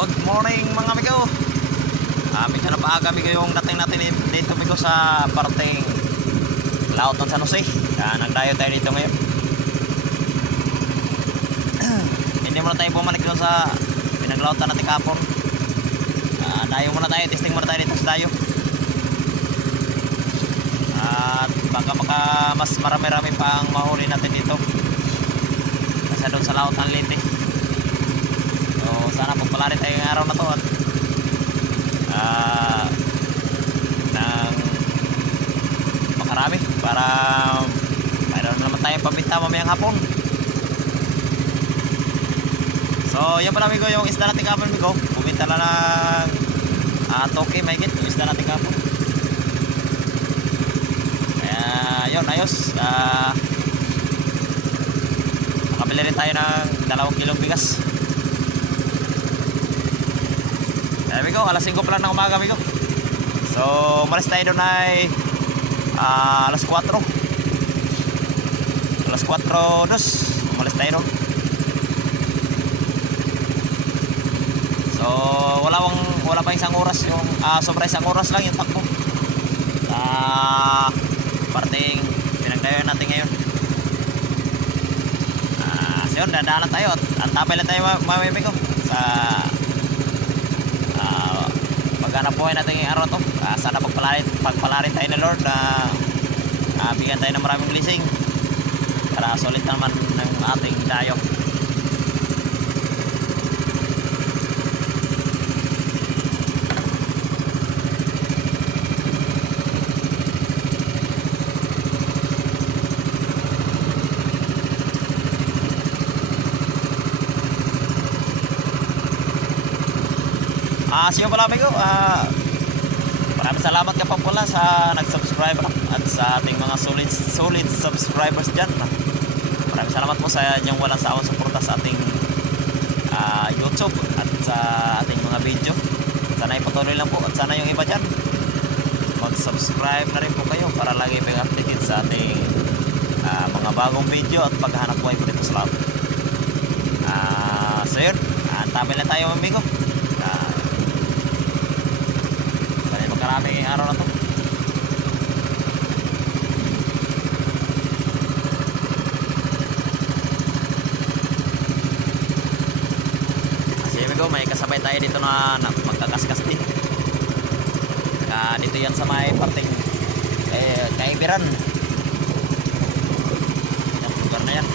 Good morning mga amigo. Medyo na paaga amigo yung dating natin dito amigo sa parteng laot ng San Jose. Nagdayo tayo dito ngayon. Hindi muna tayo bumalik doon sa pinaglautan natin kapon. Dayo muna tayo, testing muna tayo dito sa dayo. At baka mas marami-rami pa ang mahuli natin dito kasi doon sa laot ng Leyte. So sana pagpalarin tayo ng araw na to at nang makarami para mayroon naman tayong pabinta mamayang hapon. So yan pala amigo yung isda natin kapon amigo. Bumita na ng toke may git yung isda natin kapon. Kaya yun ayos. Nakabili rin tayo ng 2 kilong bigas. Amigo, alas 5 pa lang ng umaga amigo. So umalis tayo doon ay alas 4. Alas 4 dos umalis tayo doon. So wala pa isang oras yung sobra isang oras lang yung takbo sa parteng pinagdayoan natin ngayon. So yun, dadaanan tayo at tapay lang tayo mga amigo sa paghanap buhay natin ngayong araw to. Sana pagpalarin tayo ng Lord na bigyan tayo ng maraming blessing para solid naman ng ating dayo. Siyo pala amigo, maraming salamat ka pa pala sa nag-subscribe at sa ating mga solid subscribers dyan. Maraming salamat po sa inyong walang sawang suporta sa ating YouTube at sa ating mga video. Sana ipatuloy lang po at sana yung iba dyan mag-subscribe na rin po kayo para lagi pang updated sa ating mga bagong video at paghahanap buhay po dito sa laot. So yun, tabi lang tayo amigo. Maraming araw na to. Kasi amigo, may kasabay tayo dito na magkakaskas din. Dito yan sa may parteng Kaibiran. Yung lugar na yan.